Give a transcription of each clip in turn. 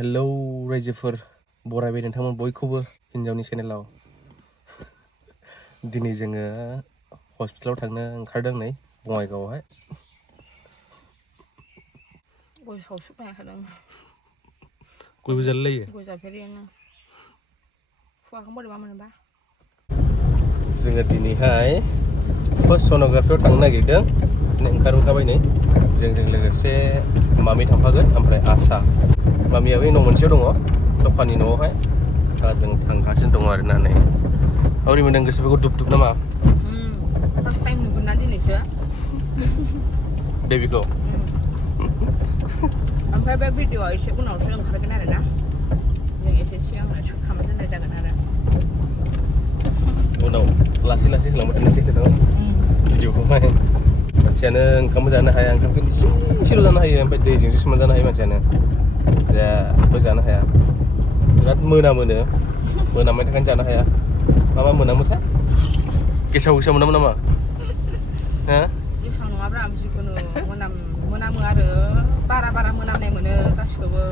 Hello रायजोफोर बरायबाय नोंथांमोन बयखौबो हिन्जावनि चेनेलाव दिनै जोङो हस्पिटालाव थांनो ओंखारदों नै बङाइगावआवहाय गय सावसुब नायखादों गयबो जालायलायो गय जाफेरियानो खुगाखौ बोरैबा मोनोबा जोङो दिनैहाय फार्स्ट सन'ग्राफियाव थांनो नागिरदों ओंखारबोखाबाय नै जोंजों लोगोसे मामि थांफागोन ओमफ्राय आसा मामियाबो न' मोनसेयाव दङ दखाननि न'आवहाय दा जों थांगासिनो दङ आरोना नै माबोरै मोनदों गोसोफोरखौ दुब दुब नामा फार्स्ट टाइम नुगोन ना दिनैसो बेबिखौ ओमफ्राय बे भिडिअ'आ एसे उनावसो ओंखारगोन आरो ना जों एसे सिगांनो शुट खालामना दोननाय जागोन आरो उनाव लासै लासै होलांबाय थानोसै भिडिअखौहाय मानसियानो ओंखामबो जानो हाया ओंखामखौ एसेल' जानो हायो ओमफ्राय दैजोंसो सोमना जानो हायो मानसियानो जेबो जानो हाया बिराद मोनामोनो मोनामनायनि थाखायनो जानो हाया मा मोनामोथाय गेसाव मोनामो नामा हो गेसाव नङाब्रा जिखुनु मोनामो आरो बारा मोनामनाय मोनो गासिखौबो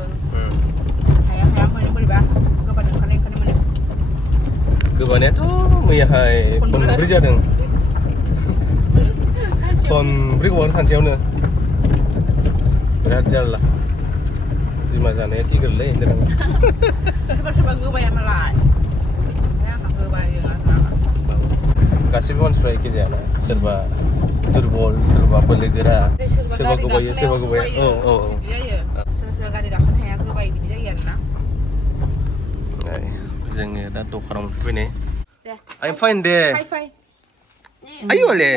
हाया मोनो बोरैबा गोबानो ओंखारनाय मोनो गोबानायाथ' मैयाहाय खनब्रै जादों खनब्रै गबानो सानसेयावनो बिराद जारला बिमा जानाया थि गोरलै सोरबा गोबाया मालाय आंहा गोबायो आरोना गासैबो मानसिफ्रा एखे जायाना सोरबा दुरबल सोरबा बोलो गोरा सोरबा गोबायो औ बिदि जायो सोरबा गारि गाखोनो हाया गोबायो बिदि जायो आरोना जोङो दा दखानाव मोनफैबाय नै दे आं फाइन दे आयु आले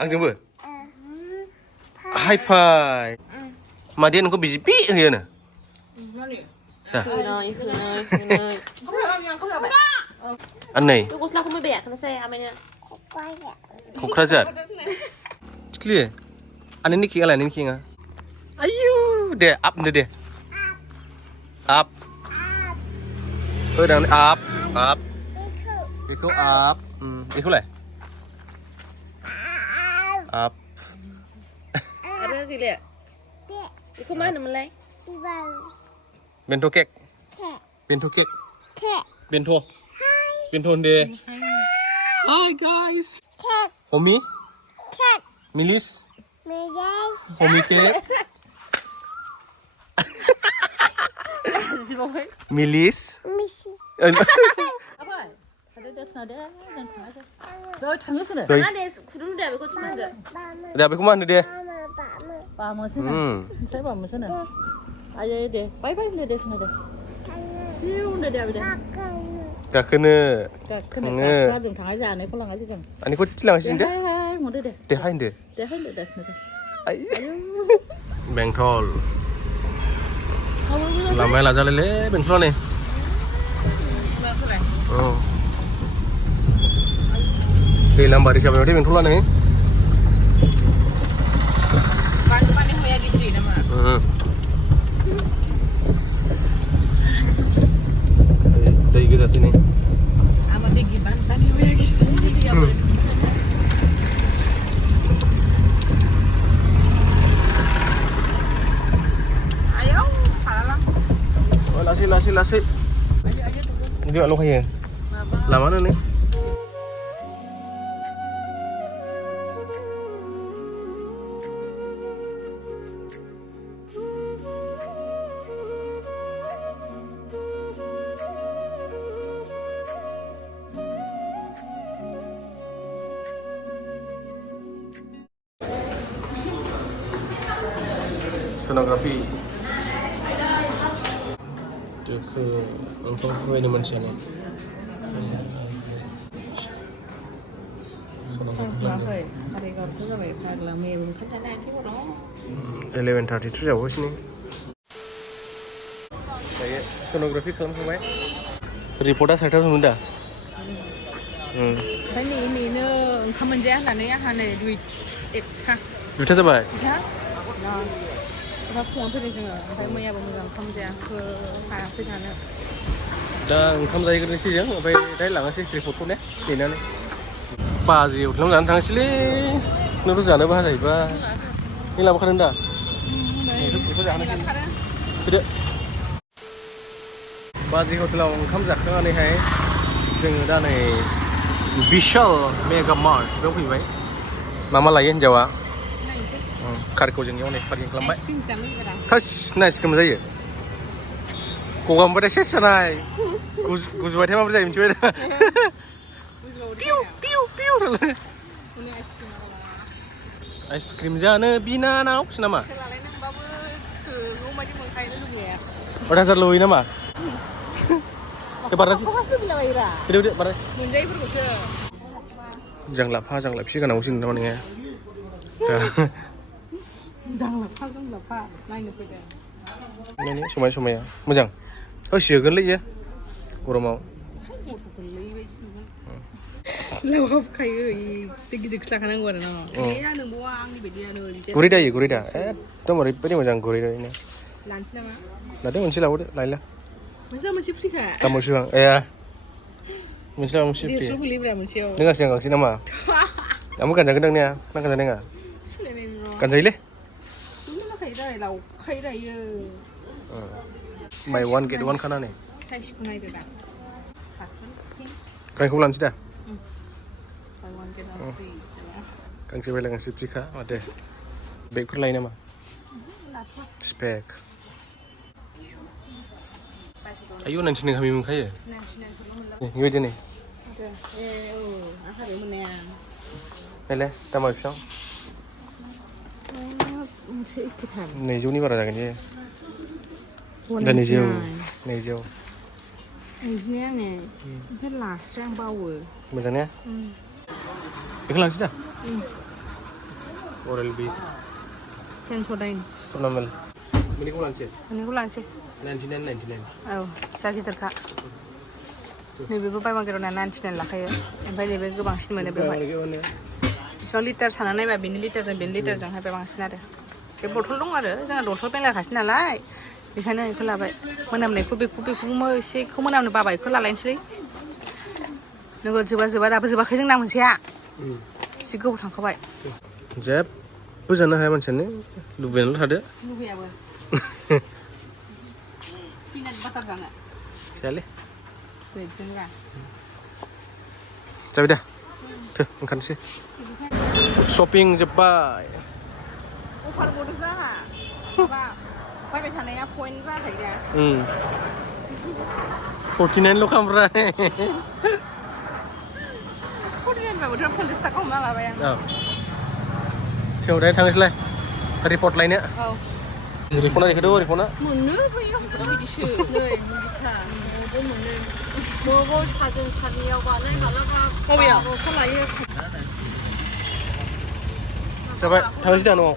आंजोंबो हाइ फाइ मादैया नोंखौ बिजि पि होयोनो नै गस्लाखौ बेयाखनोसै आमायनो क'क्राझार थिख्लि आनैनि खेङालाय नोंनि खेङा आयु दे आप होनदो दे आप होदां आप बेखौ आप बेखौलाय आप आरो गैले बेखौ मा होनोमोनलाय बेन्थ' केक बेन्थ' होनदे हाय गाइस हमि मिलिस हमि केक मिलिस दा बेखौ मा होनो दे गाखोनो जों थांना जानायखौ लाङासै जों आंनिखौ थिलांसै दे दे हाय होनदो बेंटल लामाया लाजालायलै बेंटला नै औ दैलामबारि जाबाय माथो बेंटला नै दै गोजासै नै लासै dia lo kaya lama nih sonografi ke untuk ini manusianya थांथ'वाखै 11:30 जाबाय फाग्ला मैयाबो ओंखारजानो हायाखै हराव 11:32 जाबावगासिनो दायो सोनोग्राफि खालामखांबाय रिपर्टआ साइटाव दा ओमफ्राय नेनो ओंखाम मोनजाया होननानै आंहा नै दुइथा जाबाय दा फुङाव फैदों जोङो ओमफ्राय मैयाबो मोजां ओंखाम जायाखै हायाखै थानो दा ओंखाम जाहैग्रोनोसै जों ओमफ्राय दाहाय लांनोसै रिपर्टखौ ने नेनानै बाजै हटेलाव जानो थांसैलै नोंथ' जानोबो हाजायोबा नों लाबोखादों दा बेखौ जाहोनोसै फैदो बाजै हटेलाव ओंखाम जाखांनानैहाय जोङो दा नै बिशाल मेगा मार्ट बेयाव फैबाय मा मा लायो हिन्जावा कारखौ जोंनियाव नै पार्किं खालामबाय फार्स्ट आइसक्रिम जायो गगा मोनबाथाय सेस जानाय गुजुबाथाय माबोरै जायो मिथिबाय दा पिउ पिउ पिउ आइसक्रिम जानो बिनानावसो नामा 1000 लुबैयो नामा janglap sih kan aku sih namanya janglap naik nih ini semai ya mojang oh sih kan ya kurang mau lawa kayu tinggi silakan gue ada no ya nunggu ang di baju anu gurida itu mau ribet mojang gurida ini lunch nama nanti muncul lah udah lain lah masa mau chip sih kak kamu sih bang ya muncul mau chip dia suruh beli berapa muncul dengar sih nama kamu kan jangan nih nang kan jangan kan jadi buy one get one kan nih keren kulan sih dah kang sih bilang sip sih kak ada baik lain nama spek ayo nanti nih kami muka ya ini aja nih Nele, tambah pisang. Nih jauh ni berapa jagan dia? Dan nih jauh. Ini nih, itu last yang bawa. Macamnya? Ikan langsung dah. Oral B. Sensodain. Normal. Ini kau langsung? Ini kau langsung? 99. Oh, sakit terkak. Nih beberapa pakai orang 99 lah kayak. Empat lebih ke bangsin mana berapa? Sebab liter tanah naik, bini liter jangan sampai bangsin ada. Kayak botol dong ada, jangan botol pengen kasih nalai. Biasanya itu lah, mana kubi mau sih, mana bapa itu lah lain sih. Nunggu coba apa kerja nang manusia. Si gue pulang kau baik. Jeb, pujan lah macam ni, luben lah ada. Luben apa? Pinat batar jangan. Siapa? Betul kan? Coba dah. Tuh, makan sih. Shopping Jebai. Oh, kalau mau sana, apaไปทางไหนอะ point ซ่าไทยแดง 49 lo kamera. 49แบบว่า police ตะก้มมาอะไรยัง Coba dah tangis lah. Report lainnya. Oh. Report lagi kedua, report nak. หมุนเนื้อไปยังไม่ได้ชื่อเลยค่ะหมุนเลย뭐 사진이라고 안 해가다가 뭐 콜라에 Coba tangis dah no.